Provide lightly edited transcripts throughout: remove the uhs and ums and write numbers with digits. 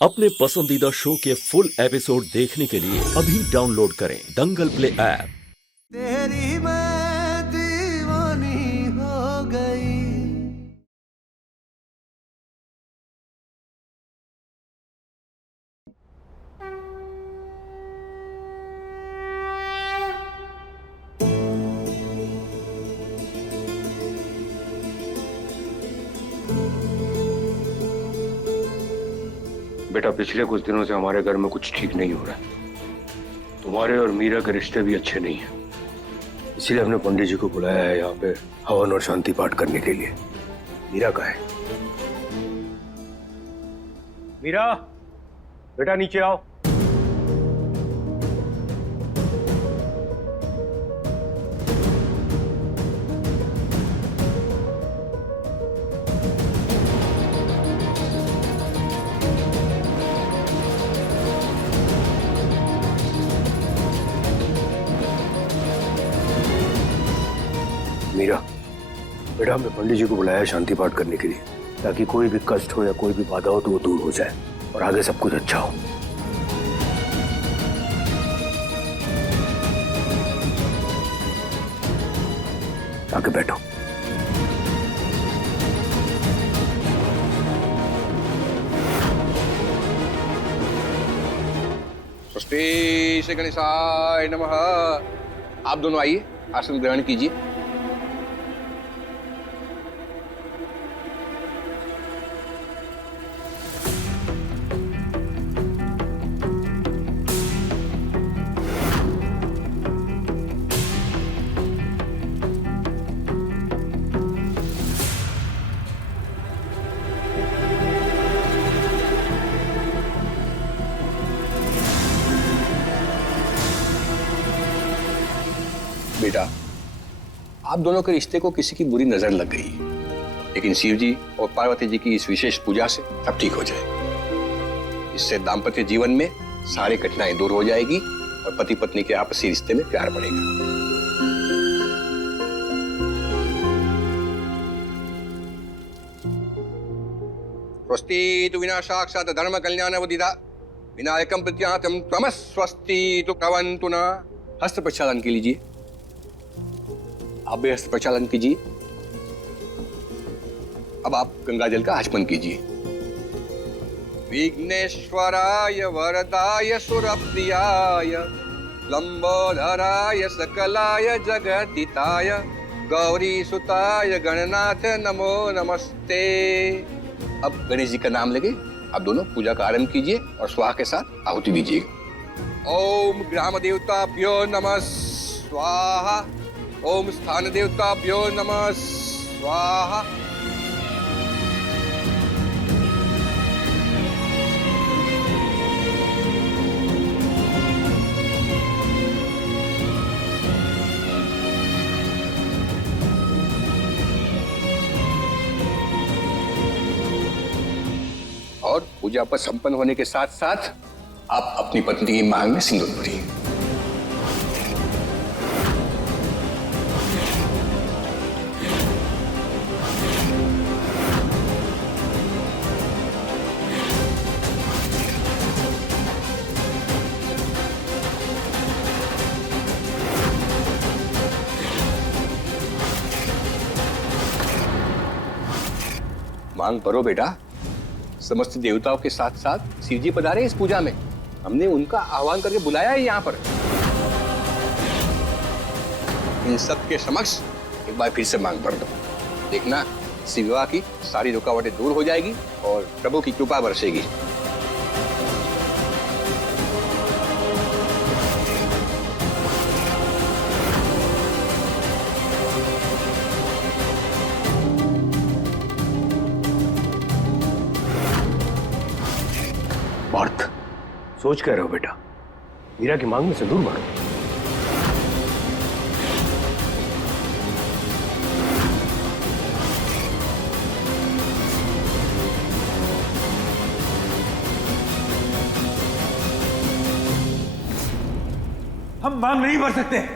अपने पसंदीदा शो के फुल एपिसोड देखने के लिए अभी डाउनलोड करें दंगल प्ले ऐप। तेरी मैं दीवानी हो गई। बेटा, पिछले कुछ दिनों से हमारे घर में कुछ ठीक नहीं हो रहा है। तुम्हारे और मीरा के रिश्ते भी अच्छे नहीं हैं। इसीलिए हमने पंडित जी को बुलाया है यहाँ पे हवन और शांति पाठ करने के लिए। मीरा कहाँ है? मीरा, बेटा नीचे आओ। मीरा, बेटा हमने पंडित जी को बुलाया है शांति पाठ करने के लिए, ताकि कोई भी कष्ट हो या कोई भी बाधा हो तो वो दूर हो जाए और आगे सब कुछ अच्छा हो। आके बैठो। स्वस्ति श्री गणेशाय नमः। आप दोनों आइए, आसन ग्रहण कीजिए। बेटा, आप दोनों के रिश्ते को किसी की बुरी नजर लग गई, लेकिन शिव जी और पार्वती जी की इस विशेष पूजा से सब ठीक हो जाए। इससे दाम्पत्य जीवन में सारी कठिनाई दूर हो जाएगी और पति पत्नी के आपसी रिश्ते में प्यार बढ़ेगा। स्वस्ति तु विना साक्षात् धर्म कल्याण वदिता विनायकम प्रत्यातम त्वमस्वस्ति तु प्रवन्तु न। हस्त प्रक्षालन के लीजिए। आप भी हस्त प्रक्षालन कीजिए। अब आप गंगा जल का आचमन कीजिए। विघ्नेश्वराय वरदाय सुरप्रियाय लंबोदराय सकलाय जगदिताय गौरी सुताय गणनाथ नमो नमस्ते। अब गणेश जी का नाम लेके आप दोनों पूजा का आरंभ कीजिए और स्वाहा के साथ आहुति दीजिएगा। ओम ग्राम देवताभ्यो नमः स्वाहा। ओम स्थान देवताभ्यो नमः स्वाहा। और पूजा पर संपन्न होने के साथ साथ आप अपनी पत्नी की मांग में सिंदूर भरिए। मांग भरो बेटा। समस्त देवताओं के साथ साथ शिव जी पधारे इस पूजा में। हमने उनका आह्वान करके बुलाया है यहाँ पर। इन सब के समक्ष एक बार फिर से मांग भर दो। देखना, इस विवाह की सारी रुकावटें दूर हो जाएगी और प्रभु की कृपा बरसेगी। पार्थ, सोच कह रहे हो बेटा? मीरा की मांग में सिंदूर भरो। हम मांग नहीं भर सकते।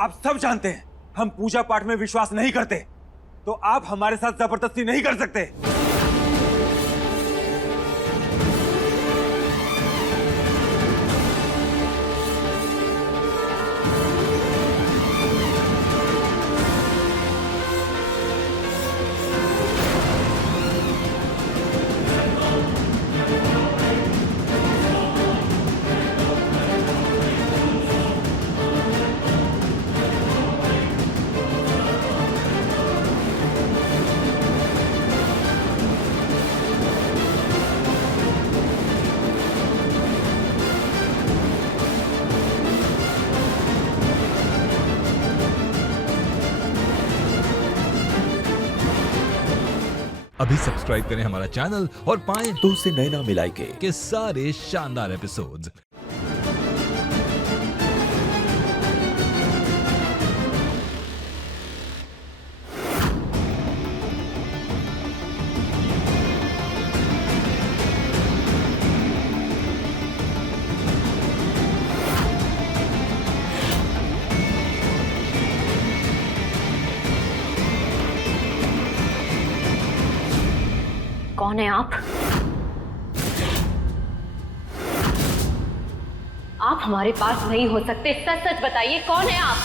आप सब जानते हैं हम पूजा पाठ में विश्वास नहीं करते, तो आप हमारे साथ जबरदस्ती नहीं कर सकते। अभी सब्सक्राइब करें हमारा चैनल और पाएं तो से नैना मिलाई के सारे शानदार एपिसोड्स। कौन है आप? आप हमारे पास नहीं हो सकते। सच सच बताइए, कौन है आप?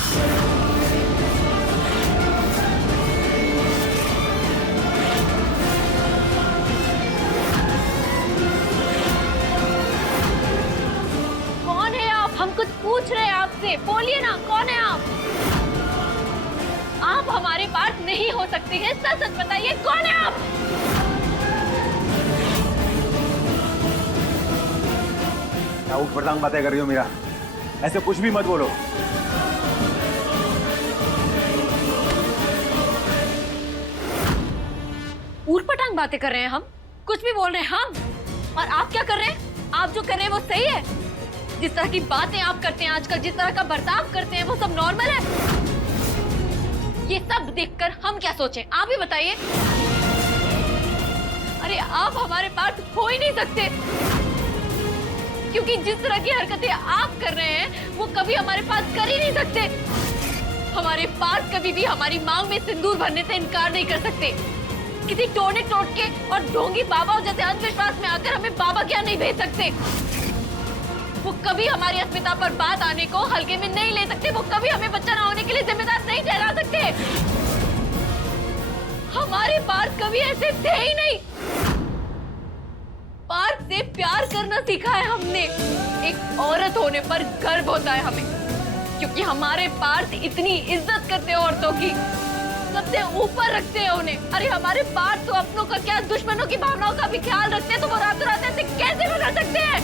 कौन है आप? हम कुछ पूछ रहे हैं आपसे, बोलिए ना, कौन है आप? आप हमारे पास नहीं हो सकते हैं। सच सच बताइए, कौन है आप? क्या उठ पटांग बातें कर रही हो मीरा? ऐसे कुछ भी मत बोलो। ऊट-पटांग बातें कर रहे हैं हम, कुछ भी बोल रहे हैं हम, और आप क्या कर रहे हैं? आप जो कर रहे हैं वो सही है? जिस तरह की बातें आप करते हैं आजकल, जिस तरह का बर्ताव करते हैं, वो सब नॉर्मल है? ये सब देखकर हम क्या सोचें? आप ही बताइए। अरे आप हमारे पास हो ही नहीं सकते, क्योंकि जिस तरह की हरकतें आप कर रहे हैं वो कभी हमारे पास कर ही नहीं सकते। हमारे पास कभी भी हमारी मांग में सिंदूर भरने से इनकार नहीं कर सकते। किसी टोने टोटके और ढोंगी बाबा जैसे अंधविश्वास में आकर हमें बाबा क्या नहीं भेज सकते। वो कभी हमारी अस्मिता पर बात आने को हल्के में नहीं ले सकते। वो कभी हमें बच्चा ना होने के लिए जिम्मेदार नहीं ठहरा सकते। हमारे पास कभी ऐसे थे ही नहीं। पार्थ से प्यार करना सीखा है हमने। एक औरत होने पर गर्व होता है हमें, क्योंकि हमारे पार्थ इतनी इज्जत करते हैं औरतों की, सबसे ऊपर रखते हैं उन्हें। अरे हमारे पार्थ तो अपनों का क्या, दुश्मनों की भावनाओं का भी ख्याल रखते हैं, तो वो रातों रात ऐसे कैसे बदल सकते हैं?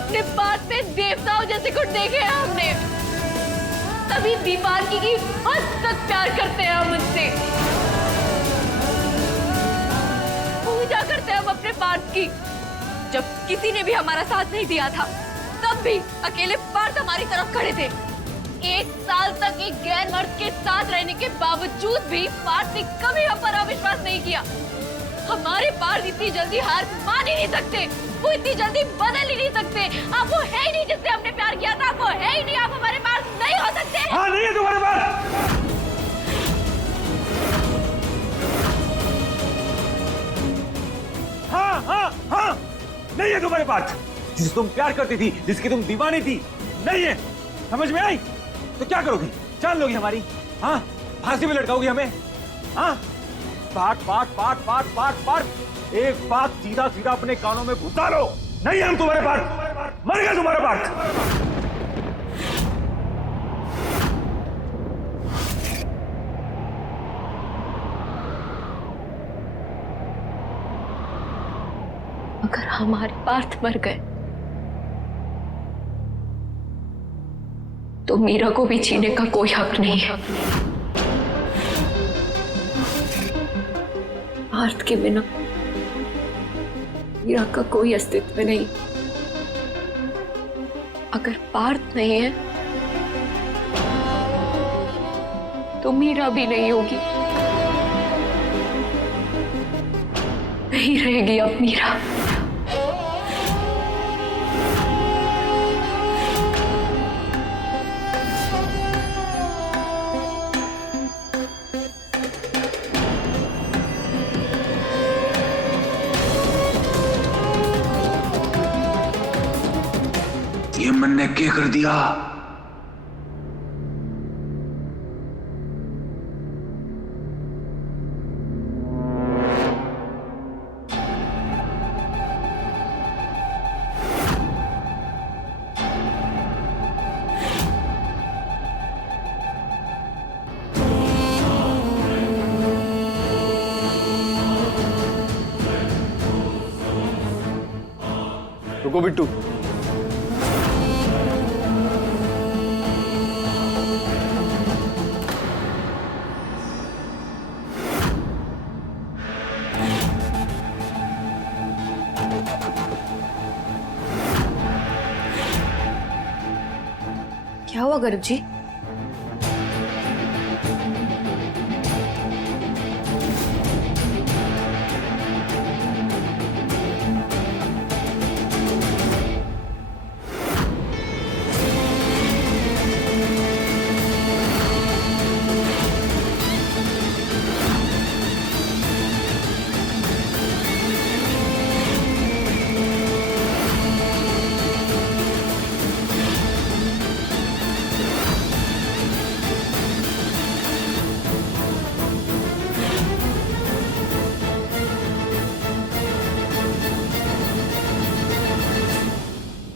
अपने पार्थ पे देवताओं जैसे कुछ देखे हैं हमने। तभी दीवानगी की हद तक प्यार करते हैं हम उनसे। पूजा करते हैं हम अपने पार्थ की। जब किसी ने भी हमारा साथ नहीं दिया था, तब भी अकेले पार्थ हमारी तरफ खड़े थे। 1 साल तक एक गैर मर्द के साथ रहने के बावजूद भी पार्थ ने कभी हम पर अविश्वास नहीं किया। हमारे पार्थ इतनी जल्दी हार मान ही नहीं सकते, वो इतनी जल्दी बदल ही नहीं सकते। आप वो है ही नहीं जिससे हमने प्यार किया था, आप वो है ही नहीं। आप हमारे पास नहीं हो सकते। हाँ, नहीं है तुम्हारे पास। हाँ हाँ हाँ, नहीं है तुम्हारे पास। जिसे तुम प्यार करती थी, जिसकी तुम दीवानी थी, नहीं है। समझ में आई? तो क्या करोगी? जान लोगी हमारी? हाँ, फांसी में लटकाओगी हमें? हाँ, पाठ पाठ पाठ पाठ पाठ पाठ, एक बात सीधा सीधा अपने कानों में घुसा लो। नहीं हम तुम्हारे पाठ, मर गया तुम्हारा पाठ। अगर हमारे पार्थ मर गए तो मीरा को भी जीने का कोई हक नहीं है। पार्थ के बिना मीरा का कोई अस्तित्व नहीं। अगर पार्थ नहीं है तो मीरा भी नहीं होगी, नहीं रहेगी अब मीरा। ये मन ने क्या कर दिया? रुको बिट्टू, क्या हुआ गर्ग जी?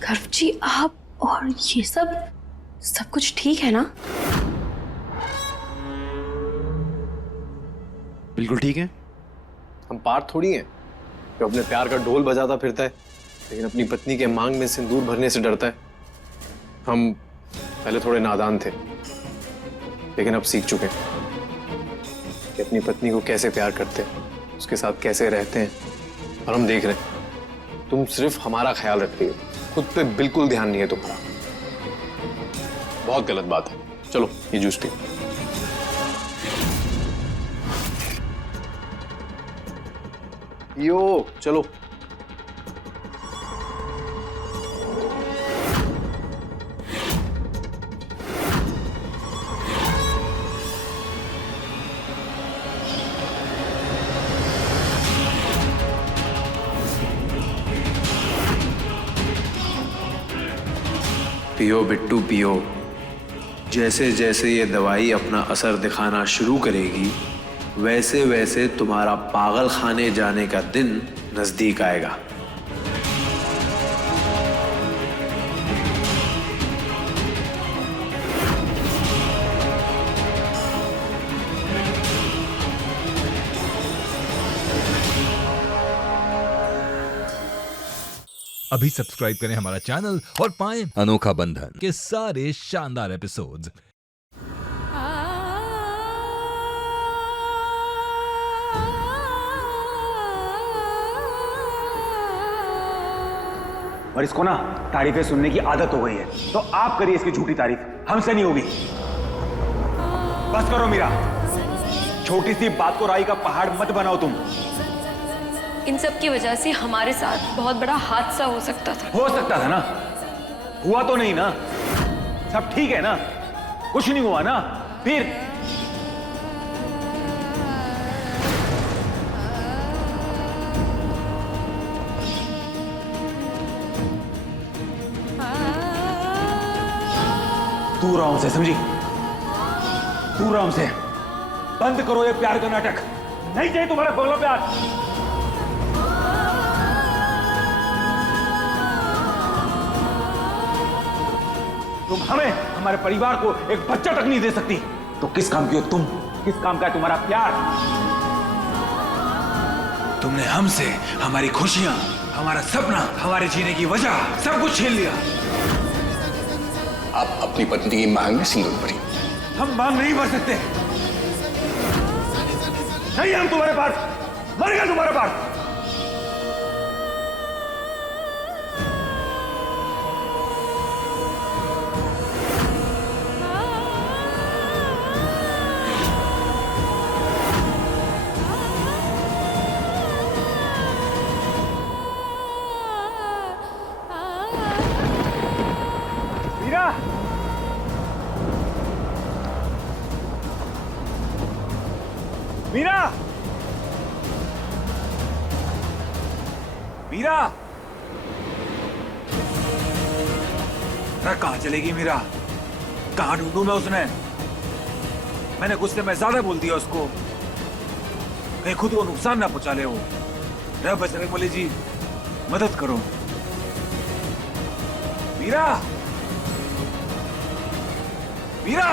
गर्व जी, आप और ये सब कुछ ठीक है ना? बिल्कुल ठीक है। हम पार्थ थोड़ी हैं जो अपने प्यार का ढोल बजाता फिरता है लेकिन अपनी पत्नी के मांग में सिंदूर भरने से डरता है। हम पहले थोड़े नादान थे लेकिन अब सीख चुके हैं कि अपनी पत्नी को कैसे प्यार करते हैं, उसके साथ कैसे रहते हैं। और हम देख रहे हैं तुम सिर्फ हमारा ख्याल रखती हो, खुद पे बिल्कुल ध्यान नहीं है तुम्हारा। बहुत गलत बात है। चलो ये जूस पियो। पियो चलो। पियो बिट्टू पियो। जैसे जैसे ये दवाई अपना असर दिखाना शुरू करेगी वैसे वैसे तुम्हारा पागल खाने जाने का दिन नजदीक आएगा। अभी सब्सक्राइब करें हमारा चैनल और पाएं अनोखा बंधन के सारे शानदार एपिसोड्स। और इसको ना तारीफें सुनने की आदत हो गई है, तो आप करिए इसकी झूठी तारीफ, हमसे नहीं होगी। बस करो मीरा, छोटी सी बात को राई का पहाड़ मत बनाओ तुम। इन सब की वजह से हमारे साथ बहुत बड़ा हादसा हो सकता था। हो सकता था ना, हुआ तो नहीं ना। सब ठीक है ना, कुछ नहीं हुआ ना। फिर दूर रहो हमसे, समझी? दूर रहो हमसे। बंद करो ये प्यार का नाटक। नहीं चाहिए तुम्हारा बगला प्यार। तुम हमें, हमारे परिवार को एक बच्चा तक नहीं दे सकती, तो किस काम की हो तुम? किस काम का है तुम्हारा प्यार? तुमने हमसे हमारी खुशियां, हमारा सपना, हमारे जीने की वजह सब कुछ छीन लिया। आप अपनी पत्नी की मांग में सिंदूर भरी। हम मांग नहीं भर सकते। नहीं, हम तुम्हारे पास, मरेगा तुम्हारे पास। मीरा, मीरा, अरे कहाँ चलेगी मीरा? कहाँ ढूंढूं मैं उसने? मैंने गुस्से में ज्यादा बोल दिया उसको, कहीं खुद को नुकसान ना पहुंचा ले वो। रे बजरंगबली जी मदद करो। मीरा, मीरा!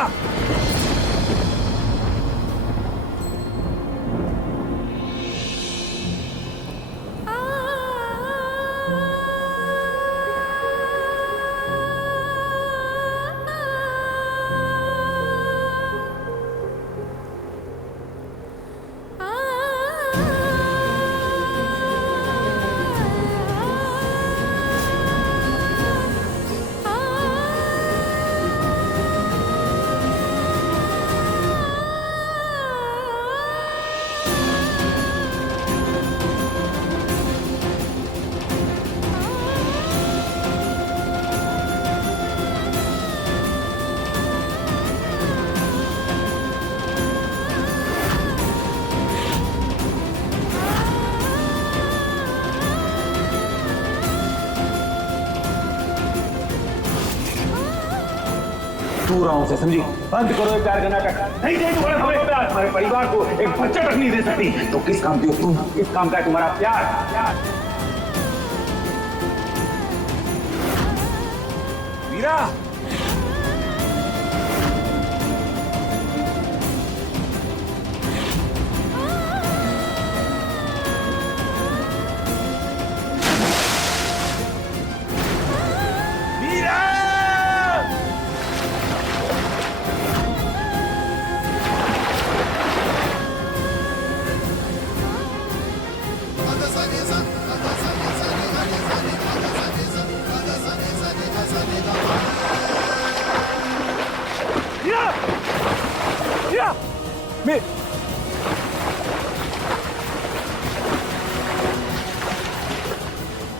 दूर रहा हूं, समझी? बंद करो ये प्यार का नाटक। नहीं दे तुम्हारे हमें प्यार, हमारे परिवार को एक बच्चा तक नहीं दे सकती, तो किस काम की हो तुम? किस काम का है तुम्हारा प्यार? मीरा!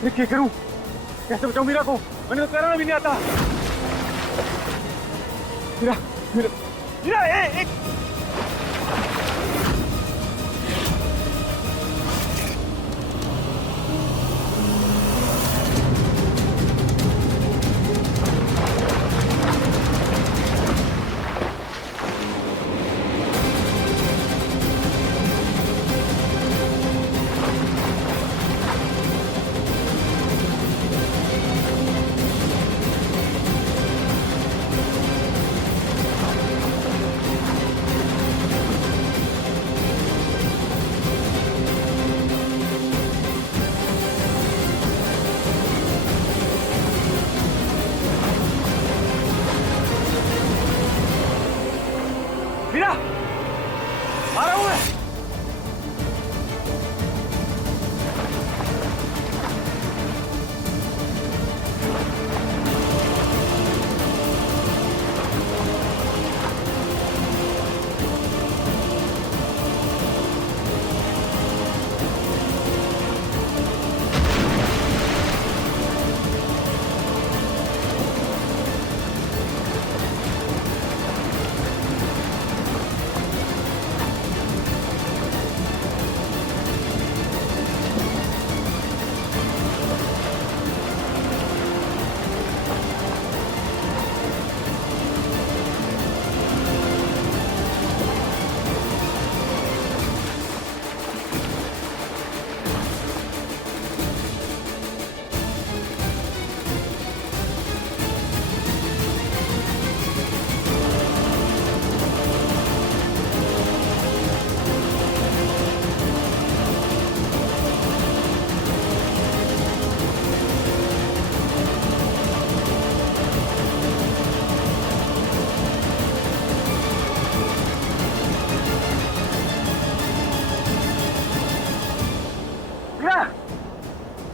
मैं क्या करूं? कैसे बचाऊं मीरा को? मैंने तो तैरना भी नहीं आता। मीरा, मीरा, मीरा, एक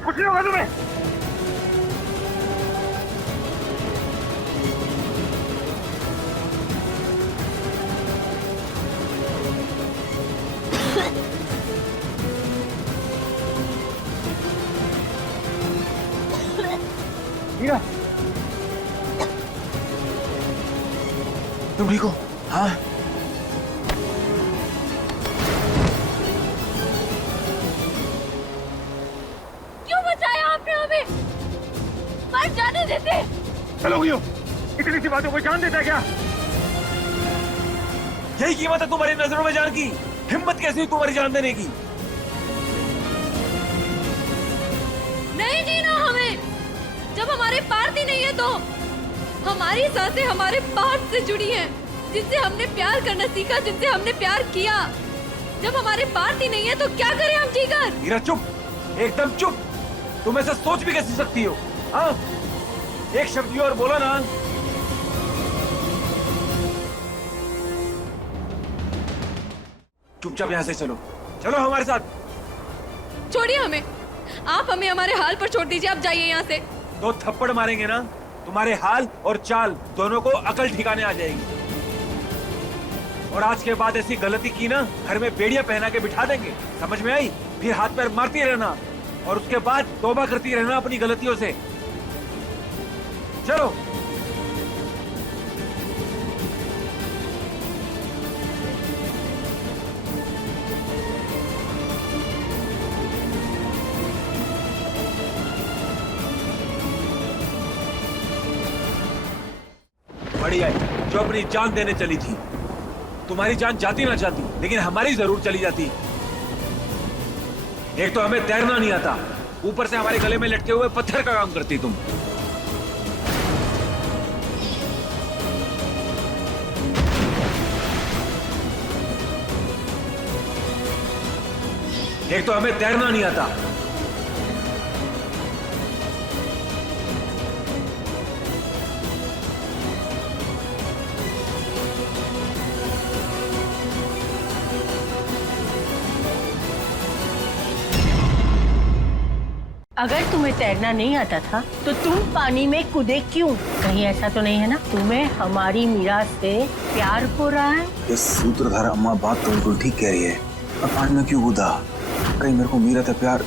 कुछ नहीं होगा तुम्हें। मीरा, तुम ठीक हो? हाँ। क्यों बचाया आपने हमें? मर जाने देते। चलोगी हो? इतनी सी बातों को जान देता है क्या? यही कीमत है तुम्हारी नजरों में जान की? हिम्मत कैसी हुई तुम्हारी जान देने की? नहीं जीना हमें। जब हमारे पार्थ ही नहीं है तो हमारी सांसें हमारे पार्थ से जुड़ी हैं, जिनसे हमने प्यार करना सीखा, जिनसे हमने प्यार किया। जब हमारे पार्थ ही नहीं है तो क्या करें हम जीकर? मीरा चुप, एकदम चुप। तुम ऐसा सोच भी कैसे सकती हो? हाँ, एक शब्द भी और बोला ना। चुपचाप यहाँ से चलो, चलो हमारे साथ। छोड़िए हमें, आप हमें हमारे हाल पर छोड़ दीजिए। आप जाइए यहाँ से। 2 थप्पड़ मारेंगे ना, तुम्हारे हाल और चाल दोनों को अकल ठिकाने आ जाएगी। और आज के बाद ऐसी गलती की ना, घर में बेड़ियां पहना के बिठा देंगे, समझ में आई? फिर हाथ पैर मारती रहना और उसके बाद तौबा करती रहना अपनी गलतियों से। चलो। बढ़िया है, जो अपनी जान देने चली थी। तुम्हारी जान जाती ना जाती, लेकिन हमारी जरूर चली जाती। एक तो हमें तैरना नहीं आता, ऊपर से हमारे गले में लटके हुए पत्थर का काम करती तुम। एक तो हमें तैरना नहीं आता, अगर तुम्हें तैरना नहीं आता था तो तुम पानी में कूदे क्यों? कहीं ऐसा तो नहीं है ना तुम्हें हमारी मीरा से प्यार हो रहा है? ये सूत्रधार अम्मा बात तो बिल्कुल ठीक कह रही है। अब पानी में क्यों कूदा? कहीं मेरे को मीरा से प्यार